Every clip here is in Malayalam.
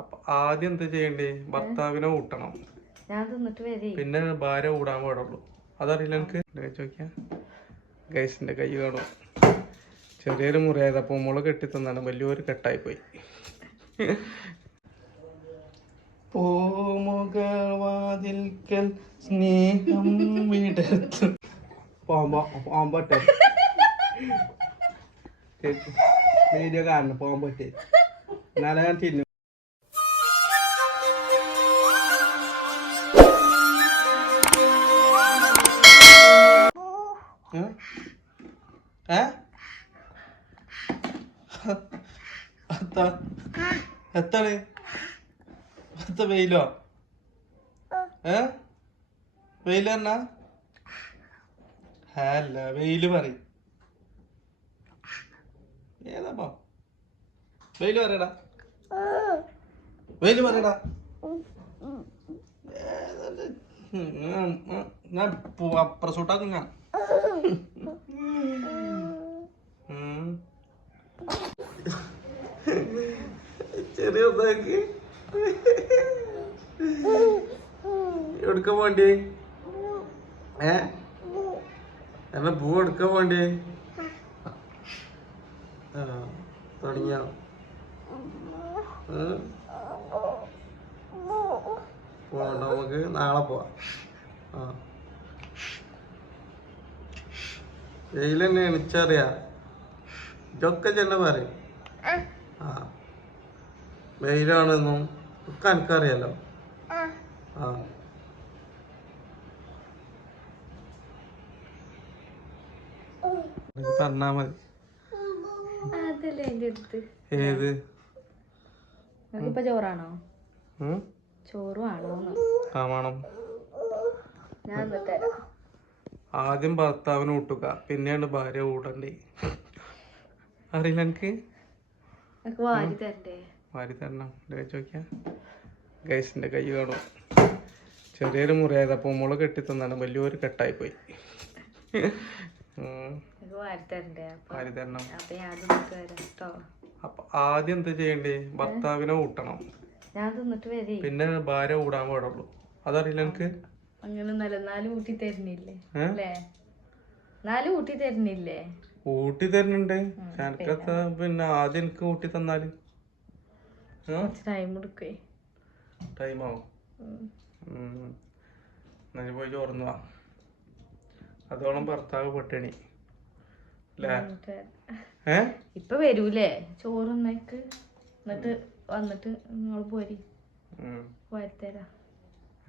അപ്പൊ ആദ്യം എന്താ ചെയ്യണ്ടേ? ഭർത്താവിനെ ഊട്ടണം. ഞാൻ തിന്നിട്ട് വരേ. പിന്നെ ഭാര്യ ഊടാൻ പാടുള്ളൂ. അതറിയില്ല എനിക്ക് ചോദിക്കാം. ഗൈസിന്റെ കൈ കാണും. ചെറിയൊരു മുറിയായത്. അപ്പൊ മുള കെട്ടി തന്നാണ് വലിയൊരു കെട്ടായി പോയി പൂമുഖവാതിൽക്കൽ സ്നേഹം പോകാൻ പോമ്പോ പോമ്പട്ടെ വീഡിയോ കാണണം. പോമ്പട്ടെ എന്നാലേ ഞാൻ തിന്നു. എത്താണ് പത്ത് വെയിലോ? ഏ? വെയിൽ പറഞ്ഞ അല്ല വെയിൽ പറ ഏതാപ്പോ വെയിൽ പറയടാ. വെയിൽ പറയടാ. ഞാൻ പോ- ഞാൻ ഉം. ചെറിയതാക്കി എടുക്കാൻ വേണ്ടി ഏ? എന്നെ പൂ എടുക്കാൻ വേണ്ടി ആ തുടങ്ങിയ? നമുക്ക്? നാളെ പോവാ. ആ. വെയിൽ തന്നെ ഇതൊക്കെ ചെന്നെ പറയും. ആ. വെയിലാണെന്നും ഒക്കെ എനിക്കറിയാലോ ആ. പറഞ്ഞാ മതി. ഏത്? ചോറാണോ? ചോറും ആദ്യം ഭർത്താവിന് ഊട്ടുക പിന്നെയാണ് ഭാര്യ ഊടണ്ടേ അറിയില്ല എനിക്ക് വാരി തരണ്ടേ? വാരി തരണം ദേ ചോദിക്കാം ഗൈസിന്റെ കൈ കാണും. ചെറിയൊരു മുറിയായത്. അപ്പോൾ മുള കെട്ടി തന്നാണ് വലിയൊരു കെട്ടായി പോയി അപ്പൊ ആദ്യം എന്താ ചെയ്യണ്ടേ? ഭർത്താവിനെ ഊട്ടണം. പിന്നെ ഭാര്യ ഊടാൻ പാടുള്ളൂ. അതറിയില്ല എനിക്ക് അങ്ങനെ നാല് കൂട്ടി തരുന്നില്ലേ? അല്ലേ? നാല് കൂട്ടി തരുന്നില്ലേ? ഊട്ടി തരുന്നുണ്ട്. പിന്നെ ആദ്യം എനിക്ക് ഊട്ടി തന്നാൽ. ടൈം എടുക്കേ ടൈമാവും. എന്നാ പോയി ചോർന്നു വാ. അതോളം ഭർത്താവ് പെട്ടണി ഇപ്പൊ വരൂലേ? ചോറുന്നേക്ക്. എന്നിട്ട് വന്നിട്ട് നിങ്ങൾ പോരി.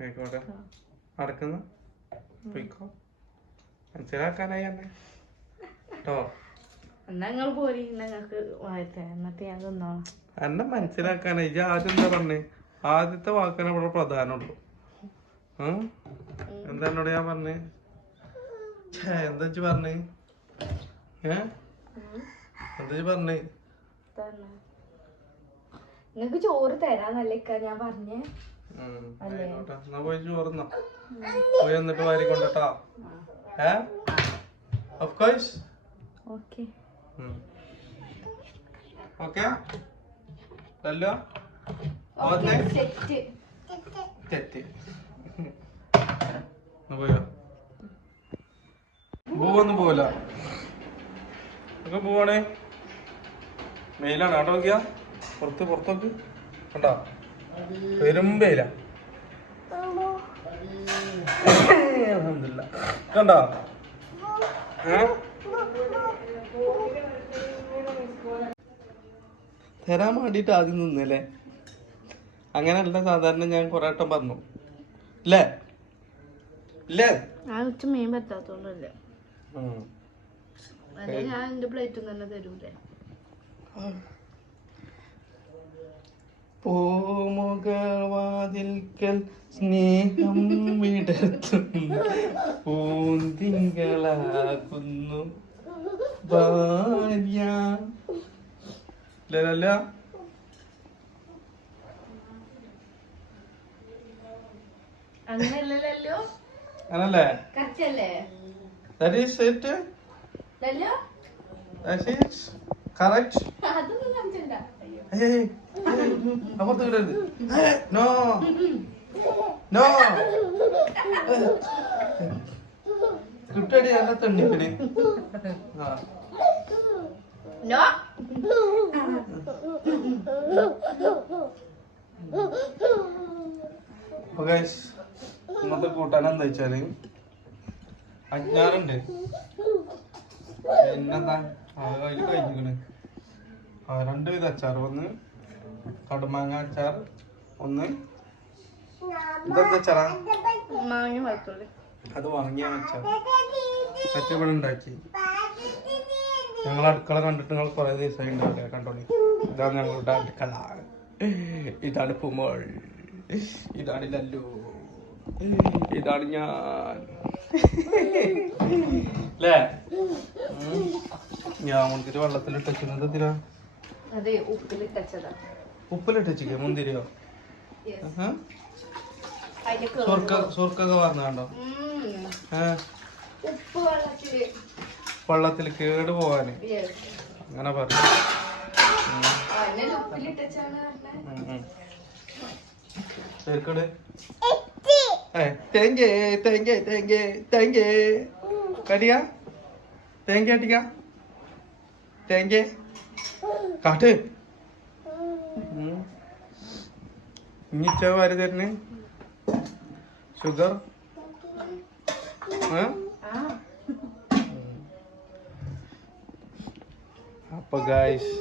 ആയിക്കോട്ടെ. നടക്കുന്ന. പോയിക്കോ. മനസ്സിലാക്കാനായി എന്നെ. കേട്ടോ എന്നാ നിങ്ങൾ പോരി നിങ്ങൾക്ക് വരുത്തരാം എന്നിട്ട് ഞാൻ തിന്നോളാം. എന്നെ മനസ്സിലാക്കാനായി ഇജ്ജ് ആദ്യം എന്താ പറഞ്ഞേ? ആദ്യത്തെ വാക്കാണ് ഇവിടെ പ്രധാനമുള്ളൂ? എന്താ എന്നോട് ഞാൻ പറഞ്ഞേ? ഛേ, എന്താ ഇജ്ജ് പറഞ്ഞേ? ഏ? എന്താ ഇജ്ജ് പറഞ്ഞേ? നിങ്ങക്ക് ചോറ് തരാന്നല്ലേ ഞാൻ പറഞ്ഞേ? ഉം, ആയിക്കോട്ടെ എന്നാ പോയി ചോറുന്നോ പോയി എന്നിട്ട് വാരി ഏ? Of course okay. Okay? Set തെറ്റ്. പോയോ? പോവൊന്നും പോവില്ല. ഒക്കെ പോവാണേ. വെയിലാണ്. കേട്ടോ നോക്കിയാ പുറത്ത് പുറത്തൊക്കെ. കണ്ടാ? പെരും വെയില. കണ്ടാ? ഏ? തരാൻ വേണ്ടിട്ട് ആദ്യം നിന്നല്ലേ? അങ്ങനെയല്ല സാധാരണ ഞാൻ കൊറേ വട്ടം പറഞ്ഞു. അല്ലേ ഇല്ലേ ഞാൻ ഉച്ച മീൻ പറ്റാത്തോണ്ടല്ലേ. ഞാൻ എന്റെ പ്ലേറ്റും തന്നെ തരൂലേ. സ്നേഹം വിടർത്തും. പൂന്തിങ്കളാകുന്നു. ഭാര്യ ലല്ല അങ്ങനല്ലല്ലോ. അങ്ങനല്ലേ? കറക്റ്റല്ലേ? ദാറ്റ് ഈസ് ഇറ്റ് ലല്ലോ ദാറ്റ് ഈസ് കറക്റ്റ് അതൊന്നും ഏയ് കിടരുത് നോ നോ കിട്ടടി നല്ല തണ്ണിക്കടി ആ. നോ ഇന്നത്തെ കൂട്ടാൻ എന്താ വെച്ചാൽ അഞ്ഞാറുണ്ട് പിന്നെന്താ? അത് അതിൽ കഴിഞ്ഞിക്കണ് ആ രണ്ട് വിധ അച്ചാർ ഒന്ന് കടുമാങ്ങ അച്ചാർ ഒന്ന് ഇതെന്താ അച്ചാറാ? അത് വാങ്ങിയ അച്ചാർ മറ്റേ ഉണ്ടാക്കി. ഞങ്ങൾ അടുക്കള കണ്ടിട്ട് നിങ്ങൾ കുറെ ദിവസമായി ഉണ്ടാവില്ല കണ്ടോളി. ഇതാണ് ഞങ്ങളുടെ അടുക്കള. ഇതാണ് പുമോൾ. ഇതാണ് ലല്ലു. ഇതാണ് ഞാൻ. അല്ലേ? ഞാൻ മുന്തിരി വെള്ളത്തിലിട്ട് വെക്കുന്നത് എന്തിനാ? ഉപ്പിലിട്ട് വെച്ചിക്കേ മുന്തിരിയോ? സുർക്ക സുർക്കൊക്കെ ഉം. ഏഹ് വെള്ളത്തിൽ കേട് പോവാന് അങ്ങനെ പറഞ്ഞു. അതിനെ തേങ്കേ തേങ്കേ തേങ്കേ തേങ്കേ. തേങ്ങ തേങ്ക അടിക്ക? തേങ്ങ കാട്ട്. ഇനി ചോ വാരി തരുന്നു? ഷുഗർ? ആ അപ്പൊ ഗായ്സ്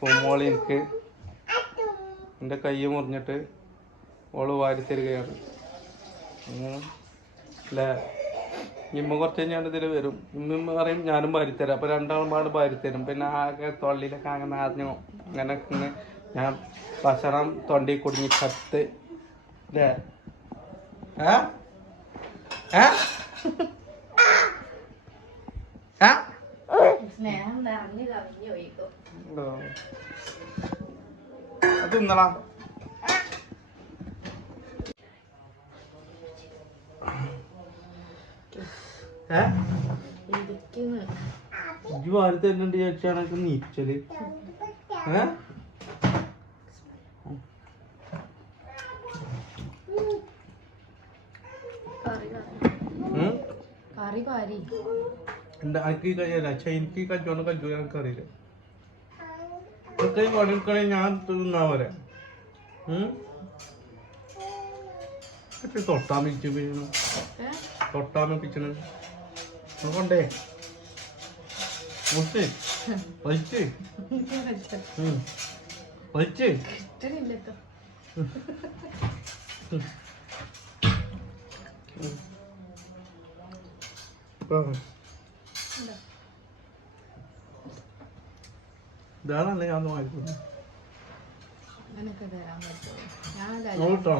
പൊമ്മോളി എനിക്ക് എന്റെ കൈ മുറിഞ്ഞിട്ട് ഓൾ വാരി തരികയാണ്. അല്ലേ ഇമ്മ കുറച്ച് കഴിഞ്ഞാൽ ഇതിൽ വരും. ഇമ്മ പറയും ഞാനും വാരിത്തരാം. അപ്പൊ രണ്ടാളും പാട് വാരിത്തരും. പിന്നെ ആകെ തൊള്ളിയിലൊക്കെ അങ്ങനെ നാരഞ്ഞു അങ്ങനെ ഞാൻ ഭക്ഷണം തൊണ്ടി കുടുങ്ങി കത്ത് അല്ലേ ഏ? ഏ? ഏ? സ്നേഹം നിറഞ്ഞു കവിഞ്ഞു ഉണ്ടോ? അത് ഇരിക്കുന്നു ഇജ്ജ് വാരി തരുന്നുണ്ട് ചോദിച്ചാണ് എനിക്ക് നീച്ചൽ ഏ കറി കറി ഉം? കറി പാരി എനിക്ക് കഴിയല്ല പക്ഷെ എനിക്ക് കച്ചവടം കച്ചവടം എനിക്ക് അറിയില്ല ഇതൊക്കെ ഈ പണിക്കണേ ഞാൻ തിന്നാ പോലെ തൊട്ടാൻ പിടിച്ചു ഏ? തൊട്ടാൻ പിടിച്ചണ് കൊണ്ടേ. മുട്ട്. വലിച്ച്. വലിച്ച് ഇഷ്ടമില്ലട്ടോ ഇതാണല്ലേ ഞാൻ ഞാൻ നോട്ടോ.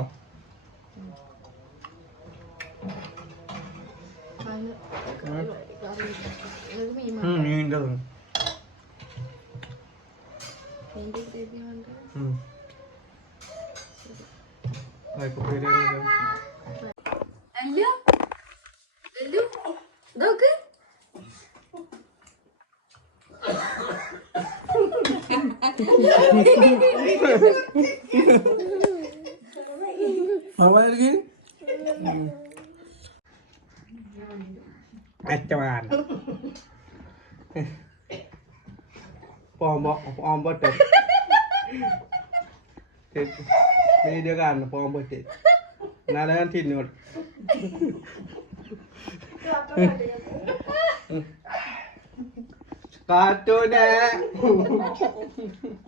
ഏത് മീൻ നീന്റെ മീന്റെ ഗ്രേവി വേണ്ട ആയിക്കോട്ടെ അല്ലോ അല്ലോ നോക്ക് മാമാർക്ക് അറ്റമാൻ പോകുമ്പോ പോകുമ്പോ വീഡിയോ കാണണം പോകുമ്പോ എന്നാലേ ഞാൻ തിന്നോളൂ കാറ്റൂനെ ഇത്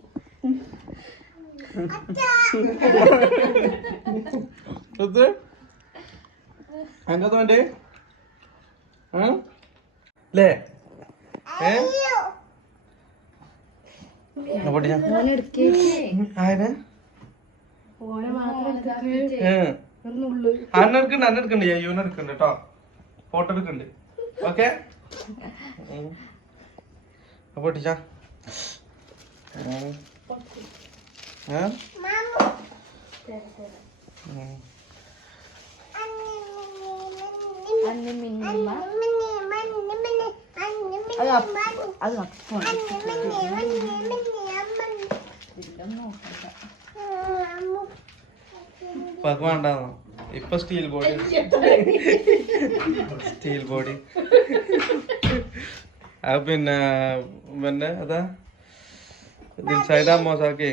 എന്താ? തോണ്ടേ അല്ലേ ഏ? അന്നെടുക്കണ്ട് അന്നെടുക്കണ്ട് അയ്യോനെ എടുക്കണ്ട് കേട്ടോ ഫോട്ടോ എടുക്കണ്ട്. ഓക്കെ? അപ്പൊ പൊട്ടിച്ചാ ഏ ഉം. അന്ന് മിന്നിമ്മ അത് അത് വേണ്ടാന്നോ ഇപ്പൊ സ്റ്റീൽ ബോഡി. Steel body. അത് പിന്നെ പിന്നെ അതാ? ദിൽസായുടെ അമ്മോസാക്കേ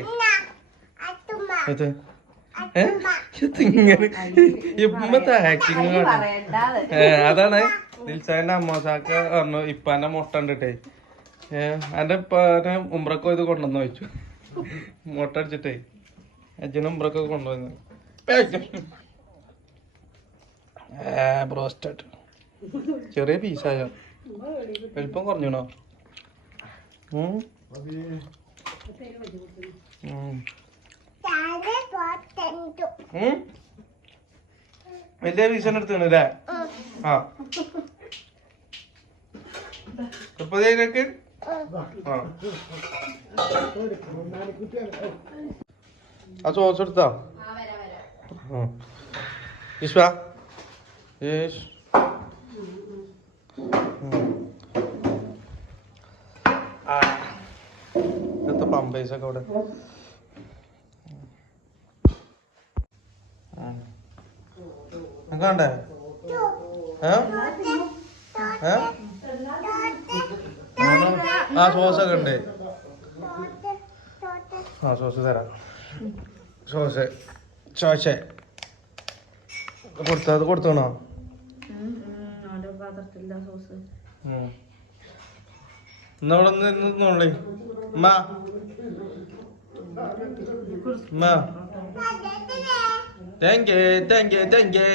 ഇത് ഏ? ഇത് ഇങ്ങനെ ഇമ്മത്തെ ആക്ടിങ് അതാണ്. ദിൽസാന്റെ അമ്മോസാക്ക പറഞ്ഞു ഇപ്പാന്റെ മുട്ട ഉണ്ടിട്ടേ എന്റെ ഇപ്പാനെ ഉമ്രക്കോ ഇത് കൊണ്ടുവന്ന് വെച്ചു. മുട്ട അടിച്ചിട്ടേ. അച്ഛനും ഉമ്രക്കോ കൊണ്ടുവന്നു. ബ്രോസ്റ്റഡ്. ചെറിയ പീസായോ വലിപ്പം കുറഞ്ഞോ ഉം. വലിയ പീസാണ് എടുത്തല്ലേ ആ. ഇപ്പൊ ഇതിലേക്ക് ആ. ആ സോസ് എടുത്താ? ആ. ഈശ്വ പമ്പേഴ്സ് ഒക്കെ അവിടെ ഏ? ഏ? ആ സോസ് ഒക്കെ ഉണ്ട്. ആ സോസ് തരാം. സോസ്. ചോശ കൊടുത്ത അത് കൊടുത്തണോ അവന്റെ പാത്രത്തിലെ സോസ് എന്നാ ഇവിടെ നിന്നോളി അമ്മ thank you thank you thank you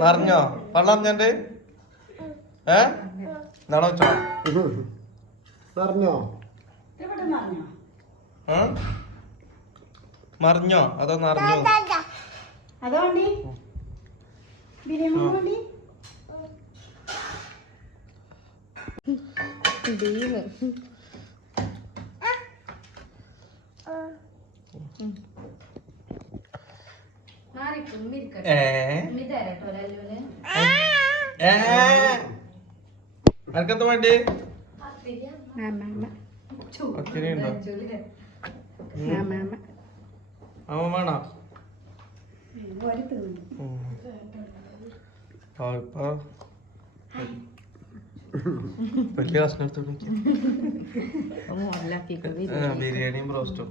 നിറഞ്ഞോ വെള്ളം നിറഞ്ഞണ്ട് ഏ എന്നാണോ വെച്ചോ പറഞ്ഞോ? മറിഞ്ഞോ അതോ നിറഞ്ഞോ ബിരിയാണി അനക്കെന്താ വേണ്ടി? ഒത്തിരി ഉണ്ടോ? അമ്മ വേണോ? ഉം. ആ, ഇപ്പൊ വലിയ കഷ്ണം എടുത്ത് ബിരിയാണിയും റോസ്റ്റും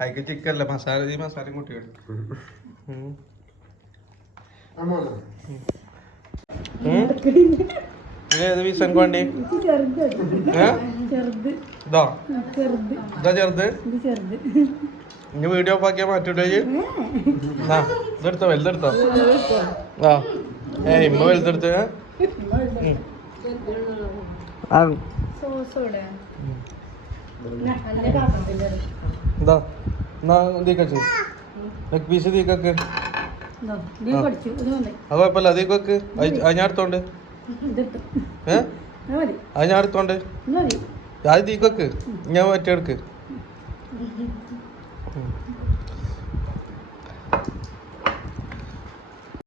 അതിക്ക് ചിക്കൻ അല്ല മസാല ഈ മസാലയും കുട്ടികൾ ഏത് പീസൻ വേണ്ടി? ഇതോ ഇതാ? ചെറുത്. ഇനി വീഡിയോ ഓഫ് ആക്കിയാൽ മാറ്റൂലേ ഇയ്യ്? ആ ഇതെടുത്തോ വലുതെടുത്തോ? ആ. ഏ? ഇമ്മ വലുതെടുത്ത്. ഉം. ആ ഇതാ എന്നാ തീക്കച്ച് ലെഗ് പീസ് തീക്കക്ക് പഠിച്ചു. ഇത് മതി. അത് കുഴപ്പമില്ല. തീക്കക്ക് അത് ഞാൻ എടുത്തോണ്ട് ഏ? അത് ഞാൻ എടുത്തോണ്ട് ഇത് മതി. അത് തീക്കക്ക് ഞാൻ മറ്റേ എടുക്ക്.